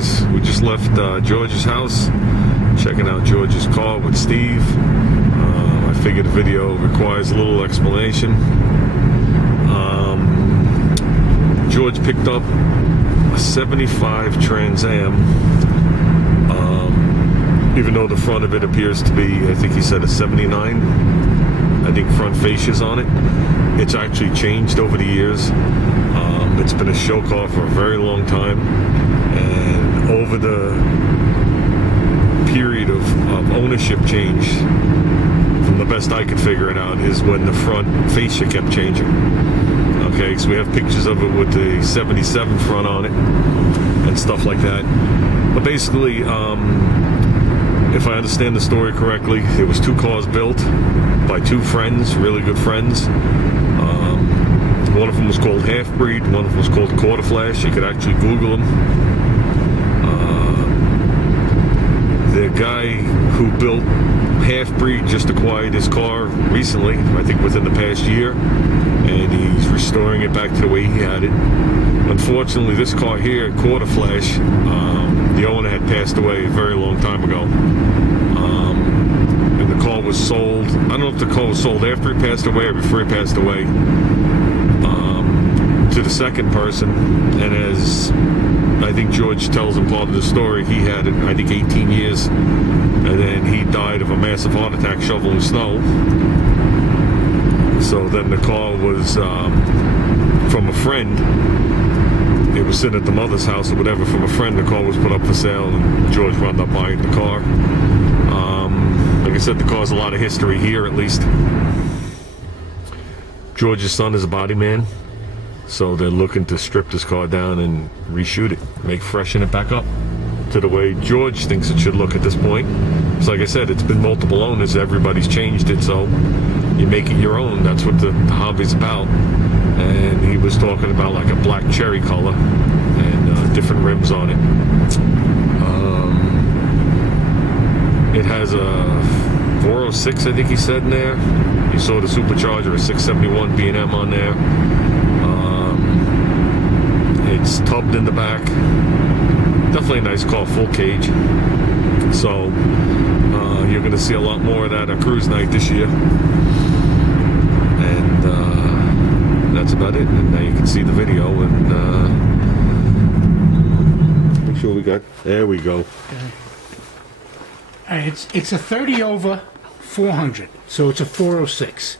guys, we just left George's house, checking out George's car with Steve. I figured the video requires a little explanation. George picked up a 75 Trans Am, even though the front of it appears to be, I think he said, a 79. I think front fascias on it. It's actually changed over the years. It's been a show car for a very long time, and over the period of ownership change, from the best I could figure it out, is when the front fascia kept changing. Okay, so we have pictures of it with the 77 front on it and stuff like that. But basically, if I understand the story correctly, it was two cars built by two friends, really good friends. One of them was called Half-Breed, one of them was called Quarter Flash. You could actually Google them. The guy who built Half-Breed just acquired his car recently, I think within the past year, and he's restoring it back to the way he had it. Unfortunately, this car here, Quarter Flash, the owner had passed away a very long time ago. And the car was sold, I don't know if the car was sold after he passed away or before he passed away, to the second person. And as I think George tells him part of the story, he had it, I think, 18 years, and then he died of a massive heart attack shoveling snow. So then the car was from a friend. It was sitting at the mother's house or whatever from a friend. The car was put up for sale, and George wound up buying the car. Like I said, the car's a lot of history here, at least. George's son is a body man, so they're looking to strip this car down and reshoot it, freshen it back up to the way George thinks it should look at this point. So like I said, it's been multiple owners, everybody's changed it, so you make it your own. That's what the hobby's about. And he was talking about like a black cherry color and different rims on it. It has a 406, I think he said in there. You saw the supercharger, a 671 B&M on there. It's tubbed in the back. Definitely a nice car, full cage. So you're going to see a lot more of that at cruise night this year. And that's about it. And now you can see the video. And make sure we got. There we go. It's a 30 over 400, so it's a 406.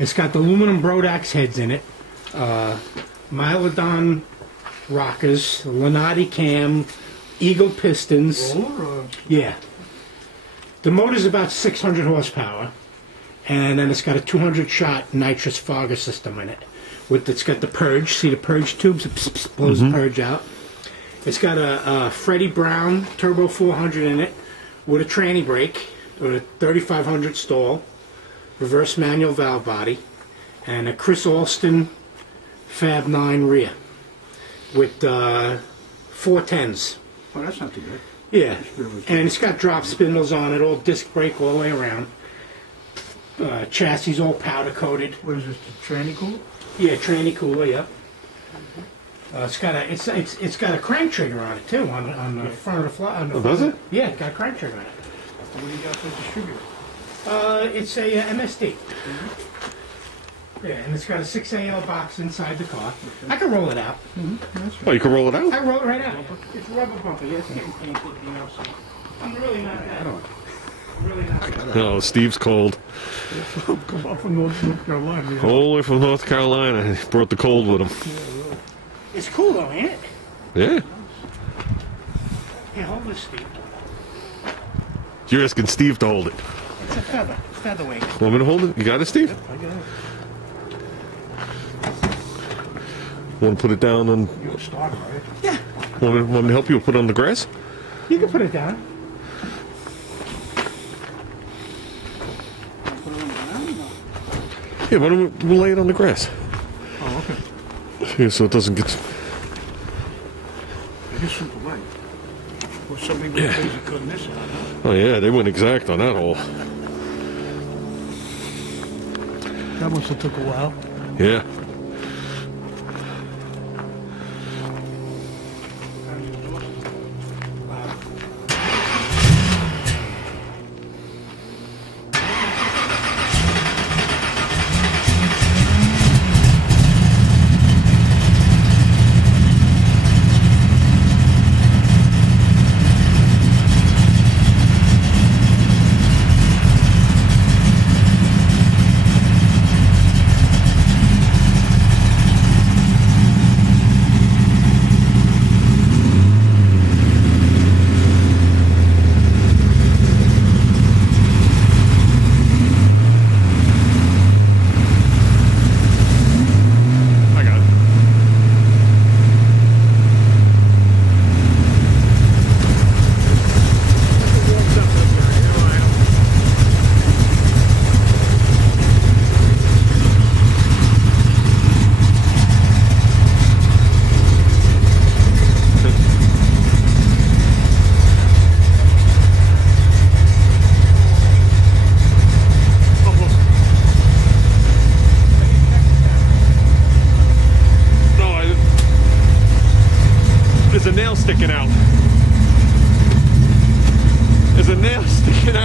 It's got the aluminum Brodax heads in it, Mylodon rockers, Lenati cam, Eagle pistons. Yeah. The motor's about 600 horsepower, and then it's got a 200-shot nitrous fogger system in it. It's got the purge. See the purge tubes? It blows the purge out. It's got a Freddie Brown Turbo 400 in it with a tranny brake, with a 3500 stall, reverse manual valve body, and a Chris Alston Fab 9 rear with 410s. Oh, that's not too bad. Yeah, and it's got drop spindles on it, all disc brake all the way around. Chassis all powder coated. What is this, the tranny cooler? Yeah, tranny cooler. Yeah. It's got a crank trigger on it too, on the front of the fly. Oh, does it? Yeah, it's got a crank trigger on it. What do you got for the distributor? It's a MSD. Yeah, and it's got a 6AL box inside the car. I can roll it out. Oh, you can roll it out? I roll it right out. It's a rubber bumper. Yes, I'm really not bad. I'm really not bad. Oh, Steve's cold. Come off from North Carolina. Yeah. All the way from North Carolina. He brought the cold with him. It's cool though, ain't it? Yeah. Here, hold this, Steve. You're asking Steve to hold it. It's a featherweight. Want me to hold it? You got it, Steve? I got it. Want to put it down on... You're a starter, right? Yeah. Want me to help you put it on the grass? You can put it down. Yeah, why don't we lay it on the grass? Oh, okay. Yeah, so it doesn't get... It is super light. Well, some people crazy cutting this out. Oh yeah, they went exact on that hole. That must have took a while. Yeah.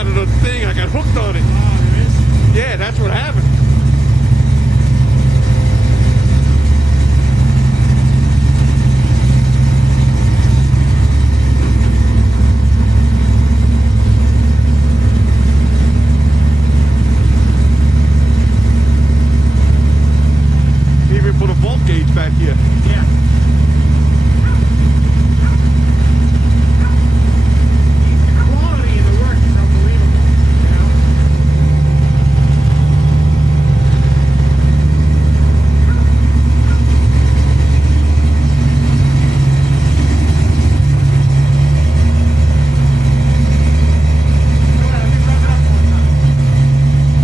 out of the thing. I got hooked on it. Oh, there is? Yeah, that's what happened. Even put a volt gauge back here. Yeah. The quality of the work is unbelievable, you know? Let me rub it up one time.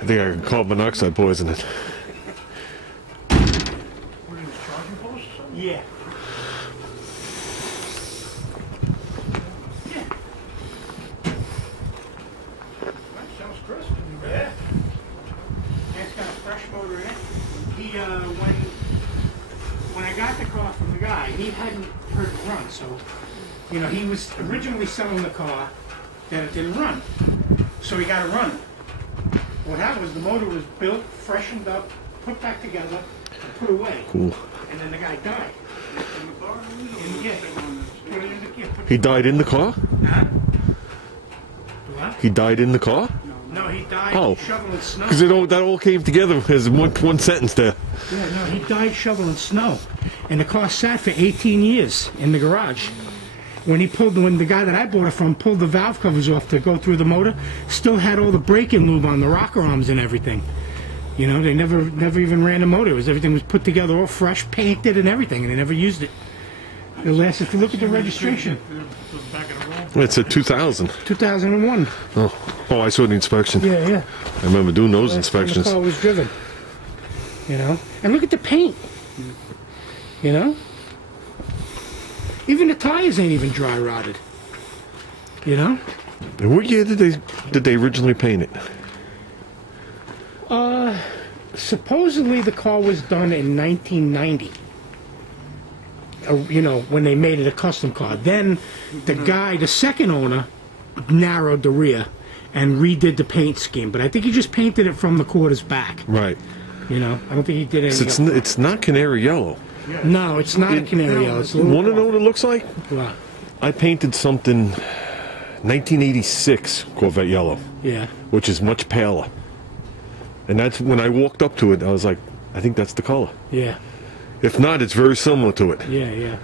I think I can carbon monoxide poison it. What are these charging posts or something? Yeah. Yeah. That sounds crisp. Yeah. It's got a fresh motor in it. He, when I got the car from the guy, he hadn't heard it run, so, you know, he was originally selling the car that it didn't run. So he got it running. What happened was the motor was built, freshened up, put back together, and put away. Cool. And then the guy died. And yeah, put it in the kit. He died in the car? Huh? What? He died in the car? No, he died Oh. shoveling snow. Because that all came together as one sentence there. Yeah, no, he died shoveling snow. And the car sat for 18 years in the garage. When the guy that I bought it from pulled the valve covers off to go through the motor, still had all the braking lube on, the rocker arms and everything. You know, they never even ran the motor. Everything was put together all fresh, painted and everything, and they never used it. It lasted, if you look at the registration, Back of the roll. It's a 2000. 2001. Oh, I saw the inspection. Yeah, yeah. I remember doing those Last time inspections. the car was driven. You know? And look at the paint. You know? Even the tires ain't even dry rotted. You know? And what year did they originally paint it? Supposedly the car was done in 1990. You know, when they made it a custom car. Then the second owner, narrowed the rear and redid the paint scheme. But I think he just painted it from the quarters back. Right. You know, I don't think he did So anything. it's not canary yellow. No, it's not a canary yellow. It's a little Want to know what it looks like? Wow. I painted something 1986 Corvette yellow, Yeah. which is much paler. And that's when I walked up to it, I was like, I think that's the color. Yeah. If not, it's very similar to it. Yeah, yeah.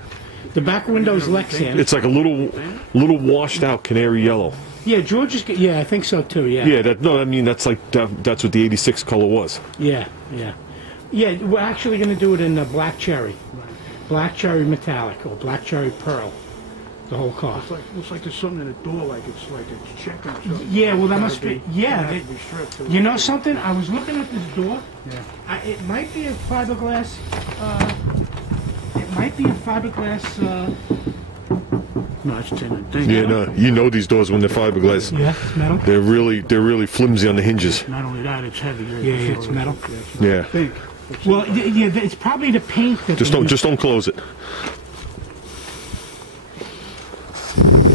The back window's Lexan. It's like a little washed out canary yellow. Yeah, George is. Yeah, I think so too. Yeah. Yeah, I mean that's that's what the '86 color was. Yeah, yeah, yeah. We're actually going to do it in black cherry, black cherry metallic or black cherry pearl, the whole car. Looks like there's something in the door, like it's checked or something. Yeah, well that Gotta must be. Yeah, gotta they- be stripped, too. you know something? I was looking at this door. Yeah. It might be a fiberglass. It might be a fiberglass. No, it's tin and thing. Yeah, no, you know these doors when they're fiberglass. Yeah, it's metal. They're really flimsy on the hinges. Not only that, it's heavy. Yeah, yeah, it's metal. Yeah. Think. Well, yeah, it's probably the paint that. Just don't close it.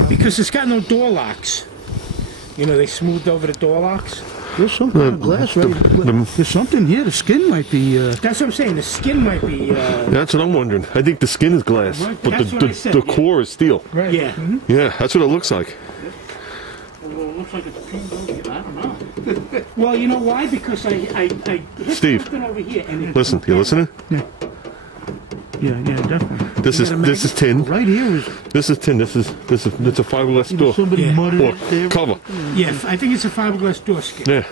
Because it's got no door locks. You know, they smoothed over the door locks. There's some kind of glass ready. There's something here. The skin might be. That's what I'm saying. The skin might be. That's what I'm wondering. I think the skin is glass, Right, but that's what I said, the yeah. core is steel. Right. Yeah. Yeah, that's what it looks like. Well, it looks like it's pink. I don't know. Well, you know why? Because I hit Steve. something over here. And it, Listen, you listening? Yeah, definitely. This is tin. Right here is This is tin. It's a fiberglass door. somebody Yeah. mudded Or it there. cover. Yeah, I think it's a fiberglass door skid. Yeah.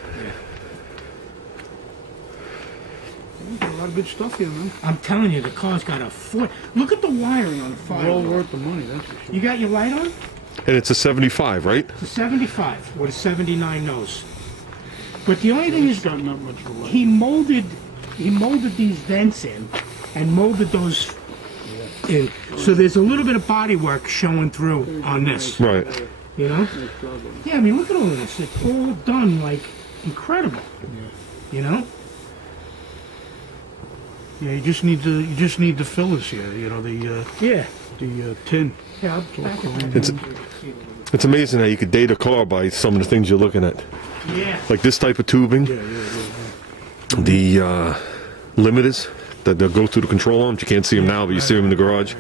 A lot of good stuff here, man. I'm telling you, the car's got a foot. Look at the wiring on the Well fire. worth the money, that's for sure. You got your light on? And it's a 75, right? It's a 75 with a 79 nose. But the only thing It's is, got not much of a light. he molded these vents in and molded those in. So there's a little bit of body work showing through on this. Right. You know? Yeah, I mean, look at all this. It's all done like incredible. You know? Yeah, you just need the fillers here. You know the Yeah. tin. Yeah, I'll back it It's- up. It's amazing how you could date a car by some of the things you're looking at. Yeah. Like this type of tubing. The limiters that they'll go through the control arms. You can't see them now, but you see them in the garage.